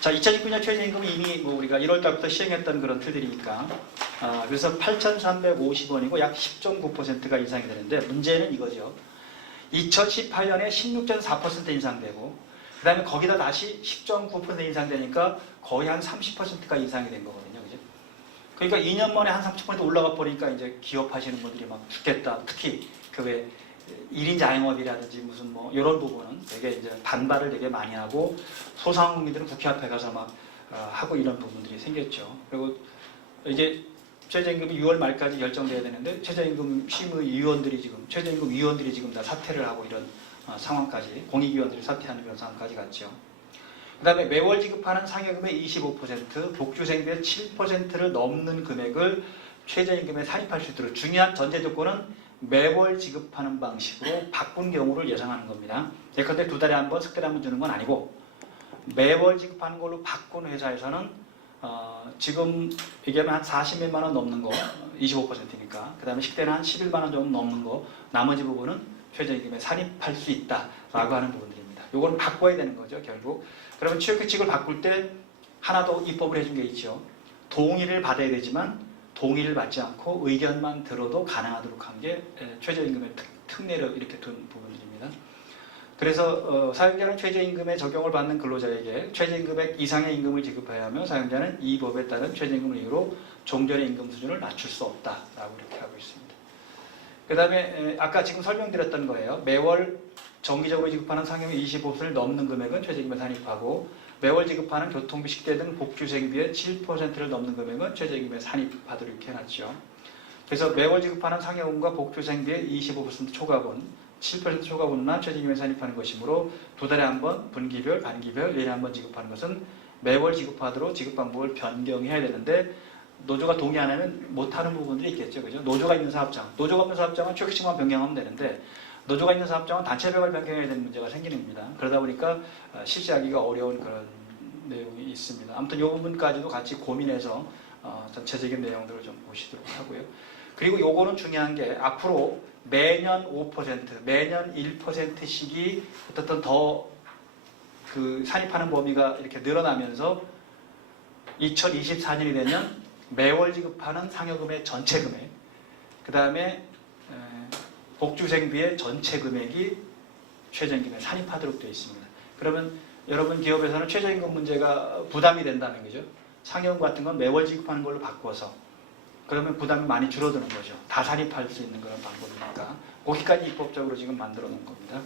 자, 2019년 최저임금은 이미 뭐 우리가 1월 달부터 시행했던 그런 틀들이니까 그래서 8,350원이고 약 10.9%가 인상이 되는데 문제는 이거죠. 2018년에 16.4% 인상되고 그 다음에 거기다 다시 10.9% 인상되니까 거의 한 30%가 인상이 된 거거든요. 그죠? 그러니까 2년 만에 한 30% 올라가 버리니까 이제 기업하시는 분들이 막 죽겠다. 특히 그 왜 1인 자영업이라든지 무슨 뭐 이런 부분은 되게 이제 반발을 되게 많이 하고 소상공인들은 국회 앞에 가서 막 하고 이런 부분들이 생겼죠. 그리고 이제 최저임금이 6월 말까지 결정돼야 되는데 최저임금 심의위원들이 지금 다 사퇴를 하고 이런 상황까지 공익위원들이 사퇴하는 그런 상황까지 갔죠. 그 다음에 매월 지급하는 상여금의 25%, 복주생비의 7%를 넘는 금액을 최저임금에 산입할 수 있도록 중요한 전제 조건은 매월 지급하는 방식으로 바꾼 경우를 예상하는 겁니다. 예컨대 2달에 한 번, 3달에 한 번 주는 건 아니고 매월 지급하는 걸로 바꾼 회사에서는 지금 얘기하면 한 40몇만 원 넘는 거 25%니까 그 다음에 10대는 한 11만 원 정도 넘는 거 나머지 부분은 최저임금에 산입할 수 있다라고 하는 부분들입니다. 요거는 바꿔야 되는 거죠, 결국. 그러면 취업규칙을 바꿀 때 하나 더 입법을 해준 게 있죠. 동의를 받아야 되지만 동의를 받지 않고 의견만 들어도 가능하도록 한 게 최저임금의 특례를 이렇게 둔 부분들입니다. 그래서 사용자는 최저임금에 적용을 받는 근로자에게 최저임금액 이상의 임금을 지급해야 하며 사용자는 이 법에 따른 최저임금을 이유로 종전의 임금 수준을 낮출 수 없다라고 이렇게 하고 있습니다. 그 다음에 아까 지금 설명드렸던 거예요. 매월 정기적으로 지급하는 상여금 25%를 넘는 금액은 최저임금에 산입하고 매월 지급하는 교통비, 식대 등 복주생비의 7%를 넘는 금액은 최저임금에 산입하도록 이렇게 해놨죠. 그래서 매월 지급하는 상여금과 복주생비의 25% 초과분, 7% 초과분만 최저임금에 산입하는 것이므로 2달에 한 번, 분기별, 반기별, 1년에 한 번 지급하는 것은 매월 지급하도록 지급 방법을 변경해야 되는데 노조가 동의 안 하면 못하는 부분들이 있겠죠. 그죠? 노조가 있는 사업장, 노조가 없는 사업장은 취업규칙만 변경하면 되는데 노조가 있는 사업장은 단체별을 변경해야 되는 문제가 생기는 겁니다. 그러다 보니까 실시하기가 어려운 그런 내용이 있습니다. 아무튼 이 부분까지도 같이 고민해서 전체적인 내용들을 좀 보시도록 하고요. 그리고 요거는 중요한 게 앞으로 매년 5%, 매년 1%씩이 어떻든 더 그 산입하는 범위가 이렇게 늘어나면서 2024년이 되면 매월 지급하는 상여금의 전체 금액, 그 다음에 복주생비의 전체 금액이 최저임금에 산입하도록 되어 있습니다. 그러면 여러분 기업에서는 최저임금 문제가 부담이 된다는 거죠. 상여금 같은 건 매월 지급하는 걸로 바꿔서 그러면 부담이 많이 줄어드는 거죠. 다 산입할 수 있는 그런 방법이니까 거기까지 입법적으로 지금 만들어 놓은 겁니다.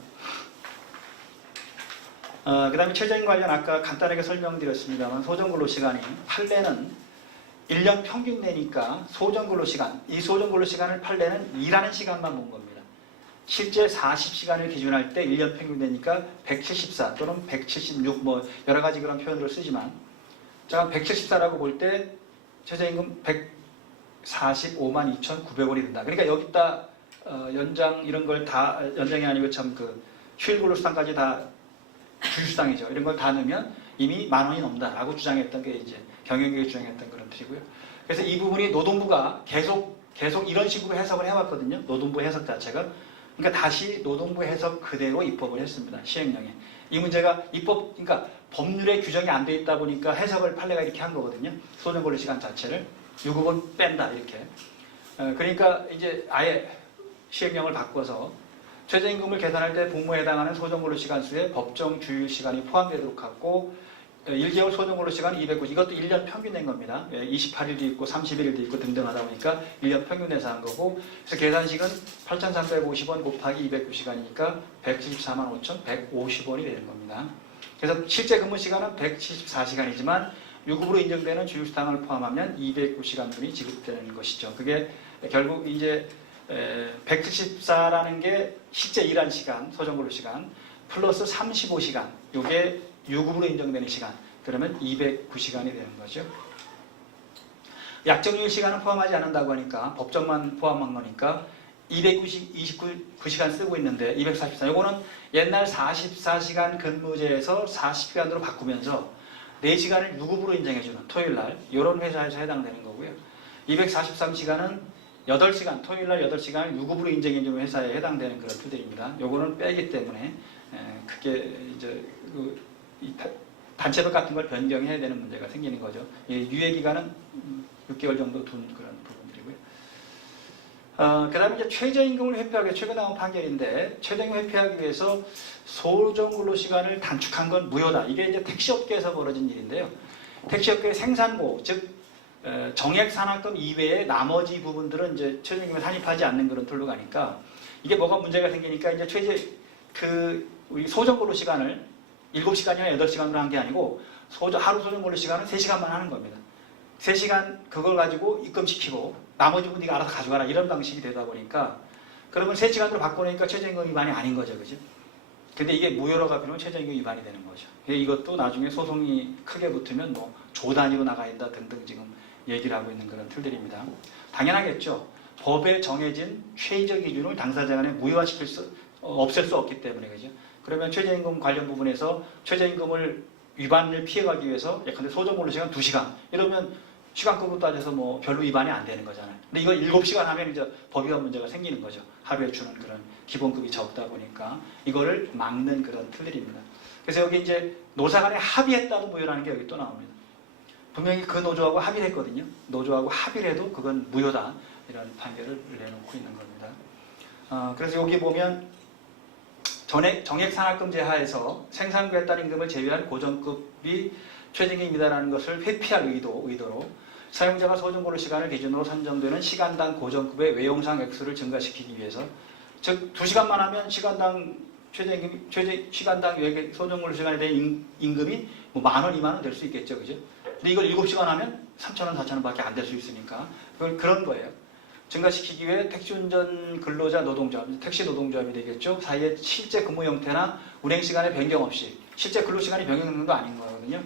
그 다음에 최저임금 관련 아까 간단하게 설명드렸습니다만 소정근로시간이 판례는 1년 평균 내니까 소정근로시간, 이 소정근로시간을 판례는 일하는 시간만 본 겁니다. 실제 40시간을 기준할 때 1년 평균 내니까 174 또는 176 뭐 여러 가지 그런 표현들을 쓰지만 자 174라고 볼 때 최저임금 145만 2,900원이 된다. 그러니까 여기다 연장 이런 걸 다 연장이 아니고 참 그 휴일근로수당까지 다 주휴수당이죠. 이런 걸 다 넣으면 이미 10,000원이 넘다라고 주장했던 게 이제 경영계가 주장했던 그런 틀이고요. 그래서 이 부분이 노동부가 계속 이런 식으로 해석을 해왔거든요. 노동부 해석 자체가. 그러니까 다시 노동부 해석 그대로 입법을 했습니다. 시행령에. 이 문제가 그러니까 법률에 규정이 안 돼 있다 보니까 해석을 판례가 이렇게 한 거거든요. 소정근로시간 자체를. 요 부분 뺀다 이렇게. 그러니까 이제 아예 시행령을 바꿔서 최저임금을 계산할 때 복무에 해당하는 소정근로시간 수에 법정 주휴시간이 포함되도록 하고 1개월 소정근로시간 290, 이것도 1년 평균 낸 겁니다. 28일도 있고 31일도 있고 등등 하다 보니까 1년 평균 내서 한 거고 그래서 계산식은 8,350원 곱하기 290시간이니까 174만 5,150원이 되는 겁니다. 그래서 실제 근무시간은 174시간이지만 유급으로 인정되는 주휴수당을 포함하면 209시간분이 지급되는 것이죠. 그게 결국 이제 174라는 게 실제 일한 시간, 소정근로시간 플러스 35시간, 이게 유급으로 인정되는 시간, 그러면 209시간이 되는 거죠. 약정휴일 시간은 포함하지 않는다고 하니까 법정만 포함한 거니까 229시간 쓰고 있는데 244, 이거는 옛날 44시간 근무제에서 40시간으로 바꾸면서 4시간을 유급으로 인정해주는 토요일날 이런 회사에서 해당되는 거고요. 243시간은 8시간, 토요일날 8시간을 유급으로 인정해주는 회사에 해당되는 그런 표들입니다. 요거는 빼기 때문에 그게 이제 단체별 같은 걸 변경해야 되는 문제가 생기는 거죠. 유예 기간은 6개월 정도 둔 그런 부분들이고요. 그 다음에 이제 최저임금을 회피하기 위해 최근 나온 판결인데, 최저임금 회피하기 위해서 소정근로시간을 단축한 건 무효다. 이게 이제 택시업계에서 벌어진 일인데요. 택시업계의 생산고, 즉 정액산학금 이외의 나머지 부분들은 이제 최저임금에 산입하지 않는 그런 틀로 가니까, 이게 뭐가 문제가 생기니까 이제 우리 소정근로시간을 7시간이나 8시간으로 한 게 아니고 하루 소정근로시간은 3시간만 하는 겁니다. 3시간 그걸 가지고 입금시키고 나머지 부분 네가 알아서 가져가라, 이런 방식이 되다 보니까, 그러면 3시간으로 바꿔놓으니까 최저임금 위반이 아닌 거죠. 그죠? 근데 이게 무효로 가면 최저임금 위반이 되는 거죠. 이것도 나중에 소송이 크게 붙으면 뭐 조 단위로 나가야 된다 등등 지금 얘기를 하고 있는 그런 틀들입니다. 당연하겠죠. 법에 정해진 최저 기준을 당사자 간에 없앨 수 없기 때문에, 그죠? 그러면 최저임금 관련 부분에서 최저임금을 위반을 피해가기 위해서 예컨대 소정근로시간 2시간 이러면 시간급으로 따져서 뭐 별로 위반이 안 되는 거잖아요. 근데 이거 7시간 하면 이제 법위반 문제가 생기는 거죠. 하루에 주는 그런 기본급이 적다 보니까 이거를 막는 그런 틀들입니다. 그래서 여기 이제 노사 간에 합의했다고 무효라는 게 여기 또 나옵니다. 분명히 그 노조하고 합의를 했거든요. 노조하고 합의를 해도 그건 무효다, 이런 판결을 내놓고 있는 겁니다. 그래서 여기 보면 정액산학금제 하에서 생산부에 따른 임금을 제외한 고정급이 최저임금이다라는 것을 회피할 의도로 사용자가 소정근로시간을 기준으로 선정되는 시간당 고정급의 외용상 액수를 증가시키기 위해서, 즉 2시간만 하면 시간당 시간당 소정근로시간에 대한 임금이 뭐 10,000원, 20,000원 될 수 있겠죠. 그죠? 근데 이걸 7시간 하면 3,000원, 4,000원 밖에 안 될 수 있으니까 그런 거예요. 증가시키기 위해 택시운전 근로자 노동조합, 택시 노동조합이 되겠죠. 사이에 실제 근무 형태나 운행시간의 변경 없이, 실제 근로시간이 변경되는 거 아닌 거거든요.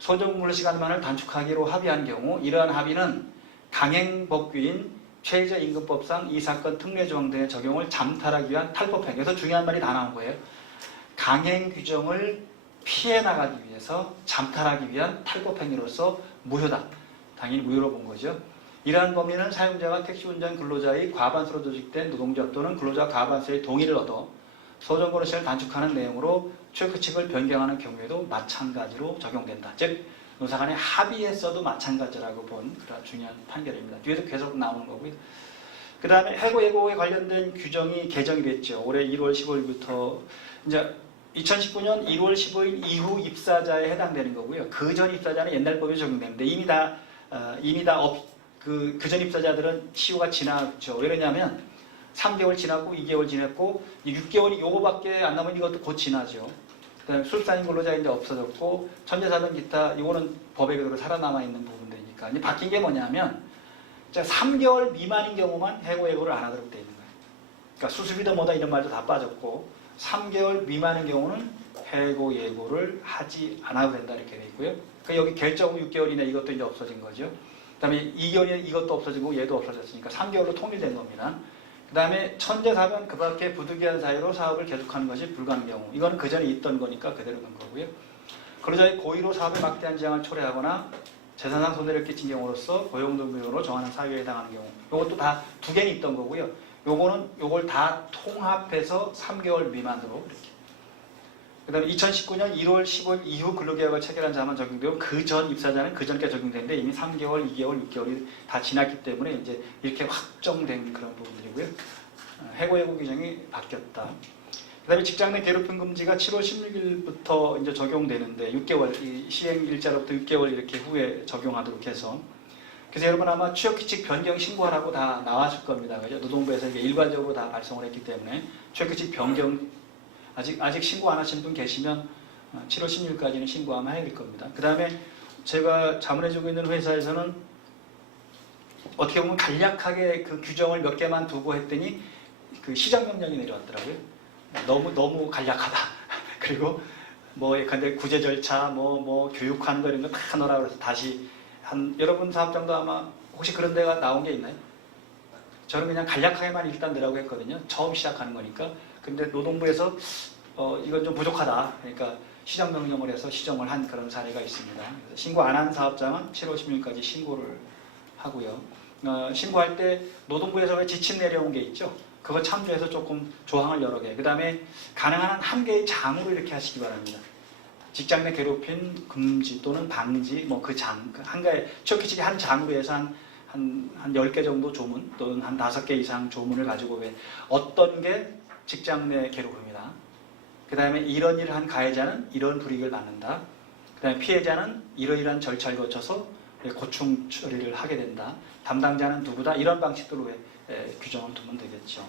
소정근로시간만을 단축하기로 합의한 경우, 이러한 합의는 강행법규인 최저임금법상 이 사건 특례조항 등의 적용을 잠탈하기 위한 탈법행. 여기서 중요한 말이 다 나온 거예요. 강행 규정을 피해 나가기 위해서 잠탈하기 위한 탈법행위로서 무효다. 당연히 무효로 본 거죠. 이러한 범위는 사용자가 택시운전 근로자의 과반수로 조직된 노동조합 또는 근로자 과반수의 동의를 얻어 소정근로시간을 단축하는 내용으로 최저규칙을 변경하는 경우에도 마찬가지로 적용된다. 즉 노사 간에 합의했어도 마찬가지라고 본 그런 중요한 판결입니다. 뒤에도 계속 나오는 거고요. 그 다음에 해고 예고에 관련된 규정이 개정이 됐죠. 올해 1월 15일부터 이제 2019년 1월 15일 이후 입사자에 해당되는 거고요. 그 전 입사자는 옛날 법에 적용되는데 그전 입사자들은 시효가 지났죠. 왜 그러냐면 3개월 지났고 2개월 지났고 6개월이 요거밖에 안 남으면 이것도 곧 지나죠. 그다음에 술사인 근로자 이제 없어졌고 천재사든 기타 이거는 법에 그대로 살아남아 있는 부분들이니까 이제 바뀐 게 뭐냐면 3개월 미만인 경우만 해고 예고를 안 하도록 돼 있는 거예요. 그러니까 수습이다 뭐다 이런 말도 다 빠졌고 3개월 미만인 경우는 해고 예고를 하지 않아도 된다 이렇게 돼 있고요. 그러니까 여기 결정 후 6개월 이내 이것도 이제 없어진 거죠. 그 다음에 2개월이 이것도 없어지고 얘도 없어졌으니까 3개월로 통일된 겁니다. 그 다음에 천재사건 그 밖에 부득이한 사유로 사업을 계속하는 것이 불가능한 경우, 이거는 그 전에 있던 거니까 그대로 간 거고요. 근로자의 고의로 사업에 막대한 지장을 초래하거나 재산상 손해를 끼친 경우로서 고용노동부로 정하는 사유에 해당하는 경우, 이것도 다 두 개는 있던 거고요. 요걸 다 통합해서 3개월 미만으로 이렇게. 그 다음에 2019년 1월 15일 이후 근로계약을 체결한 자만 적용되고 그 전 입사자는 그 전께 적용되는데 이미 3개월, 2개월, 6개월이 다 지났기 때문에 이제 이렇게 확정된 그런 부분들이고요. 해고 예고 규정이 바뀌었다. 그 다음에 직장 내 괴롭힘 금지가 7월 16일부터 이제 적용되는데 6개월, 이 시행 일자로부터 6개월 이렇게 후에 적용하도록 해서. 그래서 여러분 아마 취업규칙 변경 신고하라고 다 나왔을 겁니다. 그죠? 노동부에서 이게 일괄적으로 다 발송을 했기 때문에 취업규칙 변경 아직 신고 안 하신 분 계시면 7월 16일까지는 신고하면 해야 될 겁니다. 그 다음에 제가 자문해주고 있는 회사에서는 어떻게 보면 간략하게 그 규정을 몇 개만 두고 했더니 그 시정명령이 내려왔더라고요. 너무 간략하다. 그리고 뭐 예컨대 구제 절차, 뭐 교육하는 거 이런 거 다 넣으라 그래서 다시 여러분 사업장도 아마 혹시 그런 데가 나온 게 있나요? 저는 그냥 간략하게만 일단 넣으라고 했거든요. 처음 시작하는 거니까. 근데 노동부에서 이건 좀 부족하다. 그러니까 시정명령을 해서 시정을 한 그런 사례가 있습니다. 그래서 신고 안 한 사업장은 7월 16일까지 신고를 하고요. 신고할 때 노동부에서 왜 지침 내려온 게 있죠? 그거 참조해서 조금 조항을 여러 개. 그 다음에 가능한 한 개의 장으로 이렇게 하시기 바랍니다. 직장 내 괴롭힘 금지 또는 방지 뭐 그 장, 한가에 취업규칙의 한 장으로 해서 한 10개 정도 조문 또는 한 5개 이상 조문을 가지고 왜 어떤 게 직장 내 괴롭힘이다. 그 다음에 이런 일을 한 가해자는 이런 불이익을 받는다. 그 다음에 피해자는 이러이러한 절차를 거쳐서 고충 처리를 하게 된다. 담당자는 누구다. 이런 방식으로 규정을 두면 되겠죠.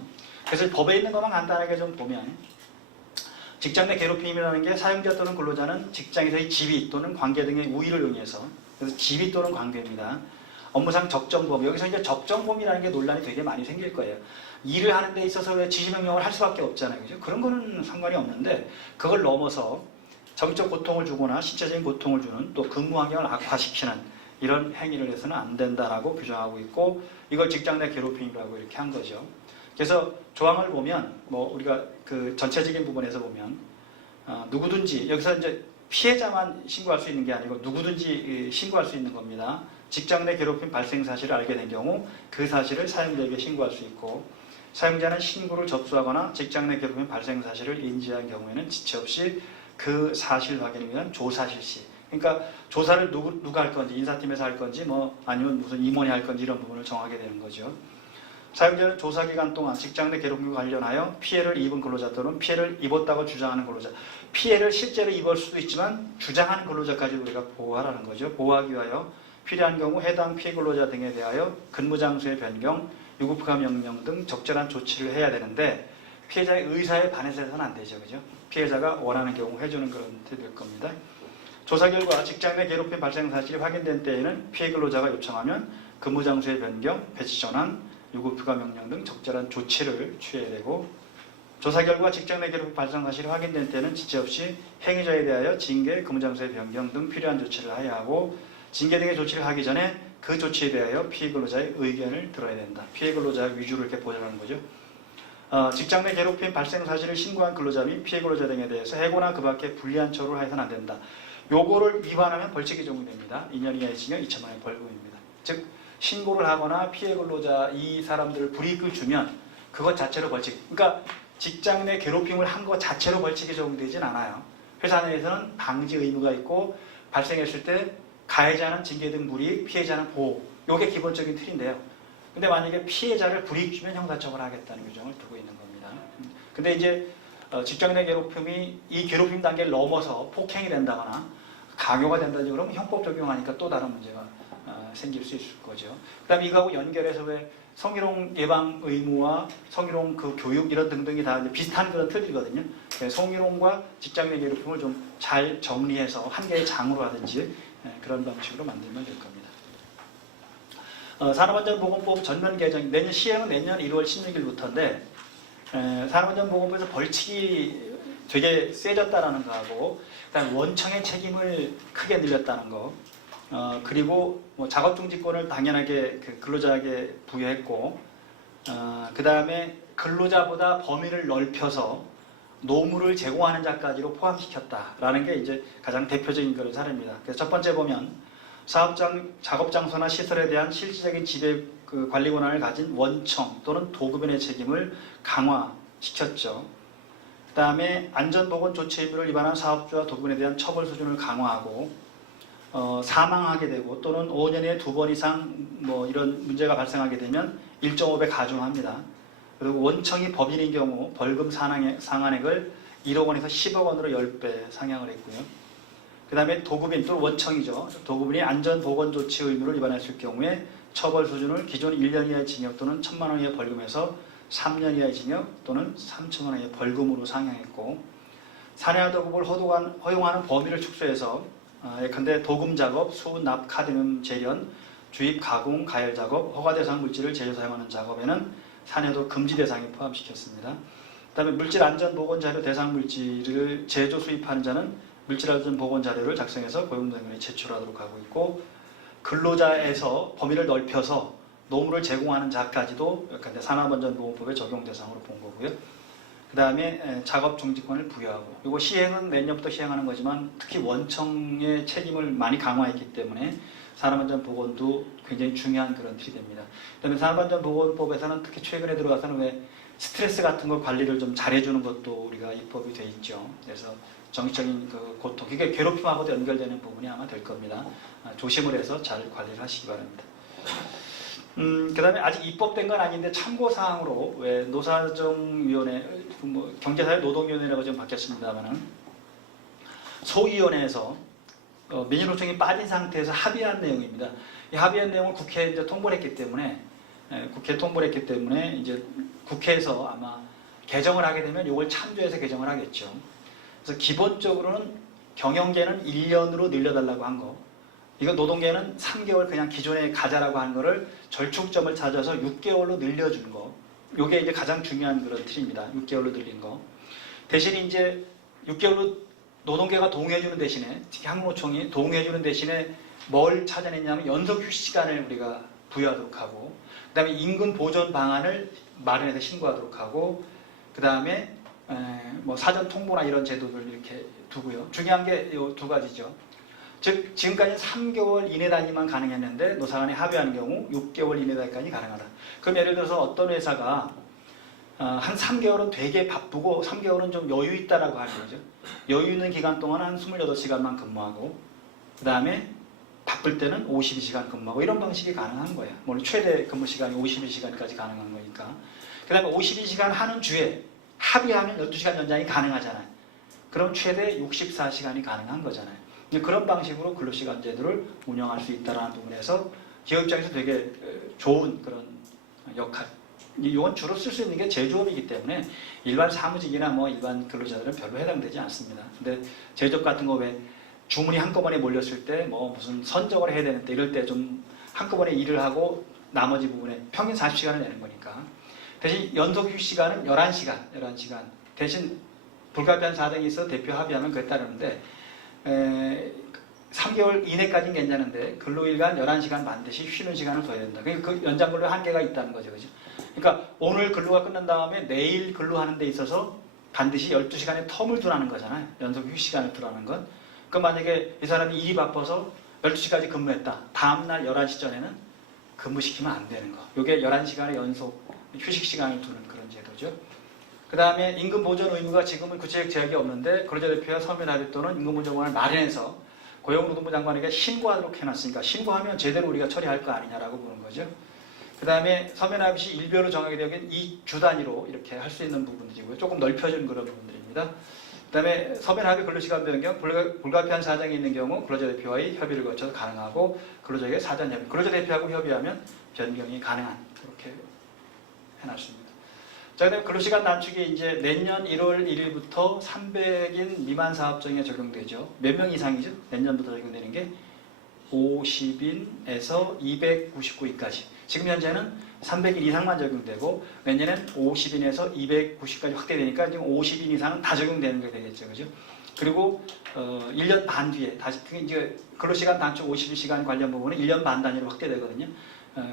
그래서 법에 있는 것만 간단하게 좀 보면 직장 내 괴롭힘이라는 게 사용자 또는 근로자는 직장에서의 지위 또는 관계 등의 우위를 의미해서 그래서 지위 또는 관계입니다. 업무상 적정범위. 여기서 이제 적정범위라는 게 논란이 되게 많이 생길 거예요. 일을 하는 데 있어서 왜 지시명령을 할 수밖에 없잖아요. 그죠? 그런 거는 상관이 없는데 그걸 넘어서 정신적 고통을 주거나 신체적인 고통을 주는 또 근무 환경을 악화시키는 이런 행위를 해서는 안 된다라고 규정하고 있고 이걸 직장 내 괴롭힘이라고 이렇게 한 거죠. 그래서 조항을 보면 뭐 우리가 그 전체적인 부분에서 보면 누구든지 여기서 이제 피해자만 신고할 수 있는 게 아니고 누구든지 신고할 수 있는 겁니다. 직장 내 괴롭힘 발생 사실을 알게 된 경우 그 사실을 사용자에게 신고할 수 있고 사용자는 신고를 접수하거나 직장 내 괴롭힘 발생 사실을 인지한 경우에는 지체 없이 그 사실 확인을 위한 조사 실시. 그러니까 조사를 누가 할 건지 인사팀에서 할 건지 뭐 아니면 무슨 임원이 할 건지 이런 부분을 정하게 되는 거죠. 사용자는 조사 기간 동안 직장 내 괴롭힘과 관련하여 피해를 입은 근로자 또는 피해를 입었다고 주장하는 근로자. 피해를 실제로 입을 수도 있지만 주장하는 근로자까지 우리가 보호하라는 거죠. 보호하기 위하여 필요한 경우 해당 피해 근로자 등에 대하여 근무 장소의 변경, 유급휴가 명령 등 적절한 조치를 해야 되는데 피해자의 의사에 반해서는 안 되죠. 그죠? 피해자가 원하는 경우 해주는 그런 될 겁니다. 조사 결과 직장 내 괴롭힘 발생 사실이 확인된 때에는 피해 근로자가 요청하면 근무 장소의 변경, 배치 전환, 유급휴가 명령 등 적절한 조치를 취해야 되고 조사 결과 직장 내 괴롭힘 발생 사실이 확인된 때는 지체 없이 행위자에 대하여 징계, 근무 장소의 변경 등 필요한 조치를 해야 하고 징계 등의 조치를 하기 전에 그 조치에 대하여 피해 근로자의 의견을 들어야 된다. 피해 근로자 위주로 이렇게 보장하는 거죠. 직장 내 괴롭힘 발생 사실을 신고한 근로자 및 피해 근로자 등에 대해서 해고나 그 밖에 불리한 처우를 해서는 안 된다. 요거를 위반하면 벌칙이 적용됩니다. 2년 이하의 징역 2천만 원 벌금입니다. 즉 신고를 하거나 피해 근로자 이 사람들을 불이익을 주면 그것 자체로 벌칙. 그러니까 직장 내 괴롭힘을 한 것 자체로 벌칙이 적용되진 않아요. 회사 내에서는 방지 의무가 있고 발생했을 때 가해자는 징계 등 불이익, 피해자는 보호. 이게 기본적인 틀인데요. 근데 만약에 피해자를 불이익 주면 형사처벌 하겠다는 규정을 두고 있는 겁니다. 근데 이제 직장 내 괴롭힘이 이 괴롭힘 단계를 넘어서 폭행이 된다거나 강요가 된다든지 그러면 형법 적용하니까 또 다른 문제가 생길 수 있을 거죠. 그 다음에 이거하고 연결해서 왜 성희롱 예방 의무와 성희롱 그 교육 이런 등등이 다 이제 비슷한 그런 틀이거든요. 성희롱과 직장 내 괴롭힘을 좀 잘 정리해서 한 개의 장으로 하든지 그런 방식으로 만들면 될 겁니다. 산업안전보건법 전면 개정, 내년 시행은 내년 1월 16일부터인데 산업안전보건법에서 벌칙이 되게 세졌다라는 거하고 그다음 원청의 책임을 크게 늘렸다는 거 그리고 뭐 작업중지권을 당연하게 그 근로자에게 부여했고 그 다음에 근로자보다 범위를 넓혀서 노무를 제공하는 자까지로 포함시켰다라는 게 이제 가장 대표적인 그런 사례입니다. 그래서 첫 번째 보면 사업장, 작업장소나 시설에 대한 실질적인 지배 그 관리 권한을 가진 원청 또는 도급인의 책임을 강화시켰죠. 그 다음에 안전보건 조치 의무를 위반한 사업주와 도급인에 대한 처벌 수준을 강화하고 사망하게 되고 또는 5년에 2번 이상 뭐 이런 문제가 발생하게 되면 1.5배 가중합니다. 그리고 원청이 법인인 경우 벌금 상한액을 1억 원에서 10억 원으로 10배 상향을 했고요. 그 다음에 도급인 또는 원청이죠. 도급인이 안전보건조치 의무를 위반했을 경우에 처벌 수준을 기존 1년 이하의 징역 또는 1,000만 원 이하의 벌금에서 3년 이하의 징역 또는 3천만 원 이하의 벌금으로 상향했고 산해와 도급을 허용하는 범위를 축소해서 예컨대 도금 작업, 수, 납, 카드뮴 재련, 주입, 가공, 가열 작업, 허가 대상 물질을 제조 사용하는 작업에는 산해도 금지 대상에 포함시켰습니다. 그 다음에 물질안전보건자료 대상 물질을 제조 수입하는 자는 물질안전보건자료를 작성해서 고용노동위원회에 제출하도록 하고 있고 근로자에서 범위를 넓혀서 노무를 제공하는 자까지도 산업안전보건법의 적용 대상으로 본 거고요. 그 다음에 작업 중지권을 부여하고 그리고 시행은 내년부터 시행하는 거지만 특히 원청의 책임을 많이 강화했기 때문에 산업안전보건도 굉장히 중요한 그런 틀이 됩니다. 그다음에 산업안전보건법에서는 특히 최근에 들어가서는 왜 스트레스 같은 거 관리를 좀 잘해주는 것도 우리가 입법이 돼 있죠. 그래서 정신적인 그 고통, 이게 괴롭힘하고도 연결되는 부분이 아마 될 겁니다. 조심을 해서 잘 관리를 하시기 바랍니다. 그 다음에 아직 입법된 건 아닌데 참고사항으로 왜 노사정위원회, 뭐 경제사회 노동위원회라고 좀 바뀌었습니다만은 소위원회에서 민주노총이 빠진 상태에서 합의한 내용입니다. 이 합의한 내용을 국회에 이제 통보를 했기 때문에 이제 국회에서 아마 개정을 하게 되면 이걸 참조해서 개정을 하겠죠. 그래서 기본적으로는 경영계는 1년으로 늘려달라고 한 거, 이거 노동계는 3개월 그냥 기존에 가자라고 한 거를 절충점을 찾아서 6개월로 늘려준 거, 이게 이제 가장 중요한 그런 틀입니다. 6개월로 늘린 거. 대신 이제 6개월로 노동계가 동의해주는 대신에, 특히 한국노총이 동의해주는 대신에 뭘 찾아냈냐면 연속 휴식 시간을 우리가 부여하도록 하고, 그 다음에 임금 보존 방안을 마련해서 신고하도록 하고, 그 다음에 뭐 사전 통보나 이런 제도를 이렇게 두고요. 중요한 게 이 두 가지죠. 즉 지금까지는 3개월 이내 단위만 가능했는데 노사간에 합의하는 경우 6개월 이내 단위까지 가능하다. 그럼 예를 들어서 어떤 회사가 한 3개월은 되게 바쁘고 3개월은 좀 여유 있다라고 하는 거죠. 여유 있는 기간 동안 한 28시간만 근무하고, 그 다음에 바쁠 때는 52시간 근무하고, 이런 방식이 가능한 거예요. 물론 최대 근무 시간이 52시간까지 가능한 거니까. 그 다음에 52시간 하는 주에 합의하면 12시간 연장이 가능하잖아요. 그럼 최대 64시간이 가능한 거잖아요. 그런 방식으로 근로시간 제도를 운영할 수 있다는 부분에서 기업 입장에서 되게 좋은 그런 역할. 이건 주로 쓸 수 있는 게 제조업이기 때문에 일반 사무직이나 뭐 일반 근로자들은 별로 해당되지 않습니다. 근데 제조업 같은 거 왜 주문이 한꺼번에 몰렸을 때 뭐 무슨 선적을 해야 되는데 이럴 때 좀 한꺼번에 일을 하고 나머지 부분에 평균 40시간을 내는 거니까. 대신 연속 휴식 시간은 11시간. 대신 불가피한 사정이 있어 대표 합의하면 그에 따르는데 3개월 이내까지는 괜찮은데 근로일간 11시간 반드시 쉬는 시간을 둬야 된다. 그러니까 그 연장 근로 한계가 있다는 거죠. 그죠? 그러니까 오늘 근로가 끝난 다음에 내일 근로하는 데 있어서 반드시 12시간의 텀을 두라는 거잖아요. 연속 휴식 시간을 두라는 건. 그럼 만약에 이 사람이 일이 바빠서 12시까지 근무했다. 다음날 11시 전에는 근무시키면 안 되는 거. 이게 11시간의 연속 휴식 시간을 두는 그런 제도죠. 그 다음에 임금 보존 의무가 지금은 구체적 제약이 없는데 근로자 대표와 서면 합의 또는 임금 보존을 마련해서 고용노동부 장관에게 신고하도록 해놨으니까 신고하면 제대로 우리가 처리할 거 아니냐라고 보는 거죠. 그 다음에 서면 합의 시 일별로 정하게 되면 2주 단위로 이렇게 할 수 있는 부분들이고요. 조금 넓혀진 그런 부분들입니다. 그 다음에 서면 합의 근로시간 변경, 불가피한 사정이 있는 경우 근로자 대표와의 협의를 거쳐서 가능하고 근로자에게 사전 협의, 근로자 대표하고 협의하면 변경이 가능한, 그렇게 해놨습니다. 자, 그다음에 근로시간 단축이 이제 내년 1월 1일부터 300인 미만 사업장에 적용되죠. 몇 명 이상이죠? 내년부터 적용되는 게 50인에서 299인까지. 지금 현재는 300인 이상만 적용되고 내년엔 50인에서 290까지 확대되니까 지금 50인 이상은 다 적용되는 게 되겠죠, 그죠? 그리고 1년 반 뒤에 다시 이제 근로시간 단축 52시간 관련 부분은 1년 반 단위로 확대되거든요.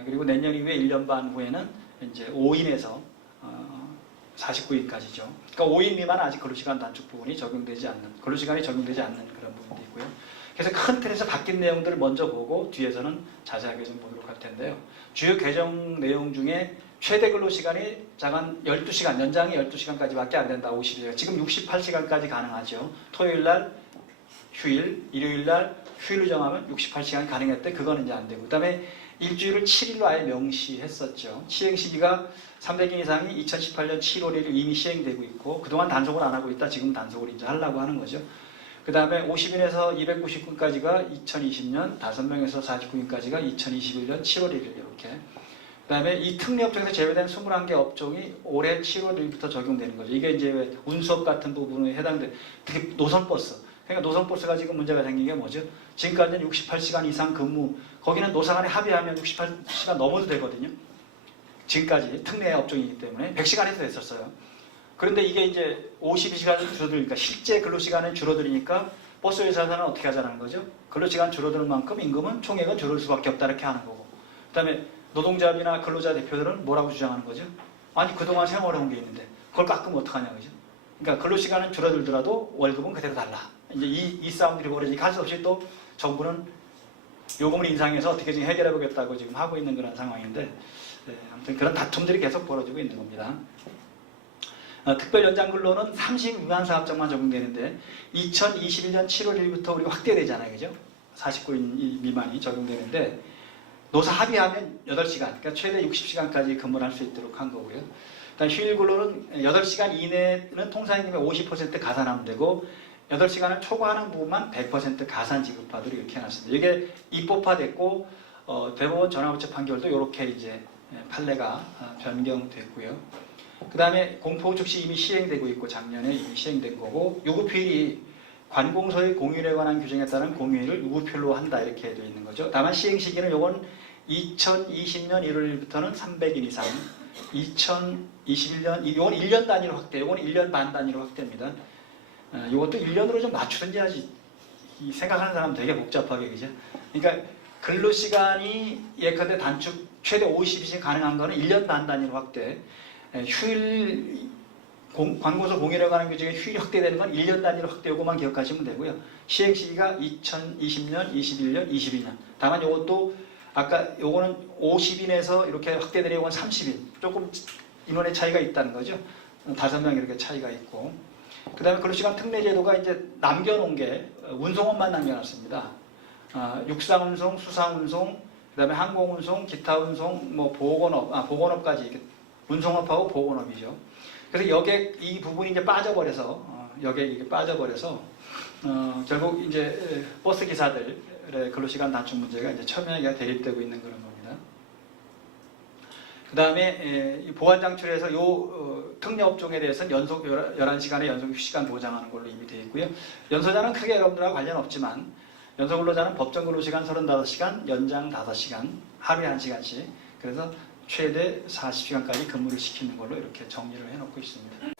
그리고 내년 이후에 1년 반 후에는 이제 5인에서 49인까지죠. 그러니까 5인 미만 아직 근로시간 단축 부분이 적용되지 않는, 근로시간이 적용되지 않는 그런 부분도 있고요. 그래서 큰 틀에서 바뀐 내용들을 먼저 보고 뒤에서는 자세하게 좀 보도록 할 텐데요. 주요 개정 내용 중에 최대 근로시간이 작은 12시간, 연장이 12시간까지밖에 안 된다. 50일. 지금 68시간까지 가능하죠. 토요일날 휴일, 일요일날 휴일로 정하면 68시간이 가능했대. 그거는 이제 안 되고. 그 다음에 일주일을 7일로 아예 명시했었죠. 시행 시기가 300인 이상이 2018년 7월 1일 이미 시행되고 있고 그동안 단속을 안 하고 있다. 지금 단속을 이제 하려고 하는 거죠. 그 다음에 50인에서 299인까지가 2020년, 5명에서 49인까지가 2021년 7월 1일 이렇게. 그 다음에 이 특례업종에서 제외된 21개 업종이 올해 7월 1일부터 적용되는 거죠. 이게 이제 운수업 같은 부분에 해당돼. 특히 노선버스. 그러니까 노선버스가 지금 문제가 생긴 게 뭐죠? 지금까지는 68시간 이상 근무, 거기는 노사 간에 합의하면 68시간 넘어도 되거든요. 지금까지 특례 업종이기 때문에 100시간 해도 됐었어요. 그런데 이게 이제 52시간이 줄어들니까 실제 근로시간은 줄어들으니까 버스 회사는 어떻게 하자는 거죠? 근로시간 줄어드는 만큼 임금은 총액은 줄을 수밖에 없다 이렇게 하는 거고, 그 다음에 노동자업이나 근로자 대표들은 뭐라고 주장하는 거죠? 아니 그동안 생활해온 게 있는데 그걸 깎으면 어떡하냐 그죠? 그러니까 근로시간은 줄어들더라도 월급은 그대로 달라. 이제 이 싸움들이 벌어지니까 할 수 없이 또 정부는 요금을 인상해서 어떻게 좀 해결해보겠다고 지금 하고 있는 그런 상황인데, 네, 아무튼 그런 다툼들이 계속 벌어지고 있는 겁니다. 특별 연장 근로는 30 미만 사업장만 적용되는데 2021년 7월 1일부터 우리가 확대되잖아요. 그죠? 49인 미만이 적용되는데 노사 합의하면 8시간, 그러니까 최대 60시간까지 근무를 할 수 있도록 한 거고요. 그다음에 휴일 근로는 8시간 이내는 통상임금의 50% 가산하면 되고 8시간을 초과하는 부분만 100% 가산 지급하도록 이렇게 해놨습니다. 이게 입법화됐고 대법원 전화부채 판결도 이렇게 이제 판례가 변경됐고요. 그 다음에 공포 즉시 이미 시행되고 있고 작년에 이미 시행된 거고 요구표일이 관공서의 공휴일에 관한 규정에 따른 공휴일을 유구표로 한다 이렇게 되어 있는 거죠. 다만 시행 시기는 요건 2020년 1월부터는 300일 이상 2021년 이건 1년 단위로 확대, 요건 1년 반 단위로 확대입니다. 이것도 1년으로 좀 맞추든지 하지 생각하는 사람 되게 복잡하게 그죠? 그러니까 근로시간이 예컨대 단축 최대 52시간 가능한 거는 1년 반 단위로 확대. 휴일 관공서 공휴일에 관한 규정에 휴일이 확대되는 건 1년 단위로 확대 요거만 기억하시면 되고요. 시행 시기가 2020년, 21년, 22년. 다만 이것도 아까 요거는 50인에서 이렇게 확대되는 요건 30인. 조금 인원의 차이가 있다는 거죠. 5명 이렇게 차이가 있고. 그 다음에 근로시간 특례제도가 이제 남겨놓은 게 운송업만 남겨놨습니다. 육상운송, 수상운송, 그 다음에 항공운송, 기타운송, 뭐 보건업, 보건업까지 이렇게 운송업하고 보건업이죠. 그래서 여객 이 부분이 이제 빠져버려서 여객이 이게 빠져버려서 결국 이제 버스 기사들의 근로시간 단축 문제가 이제 첨예하게 대립되고 있는 그런 겁니다. 그 다음에 보안 장치에서 요 특례업종에 대해서는 연속 11시간의 연속 휴시간 보장하는 걸로 이미 되어 있고요. 연소자는 크게 여러분들하고 관련 없지만 연소 근로자는 법정 근로시간 35시간, 연장 5시간, 하루에 1시간씩 그래서 최대 40시간까지 근무를 시키는 걸로 이렇게 정리를 해놓고 있습니다.